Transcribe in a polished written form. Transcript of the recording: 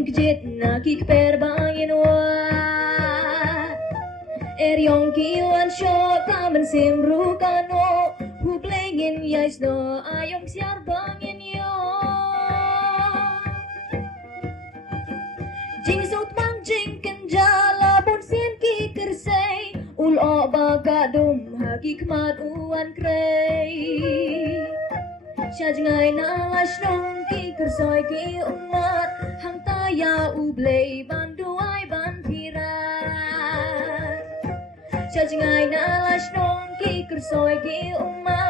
Ring kejit na kikper bangin wa Yong kiwan shot kamen simru kano Hu blengin yais no ayong siar bangin yo Jing zot mang jing kenjala bon sien ki kersay Ul o baga dum hagi kmat uan krey Shajngai na lashnong ki kersoy ki umat Hang taya ublay banduay ban pirat Shajngai na lashnong ki kersoy ki umat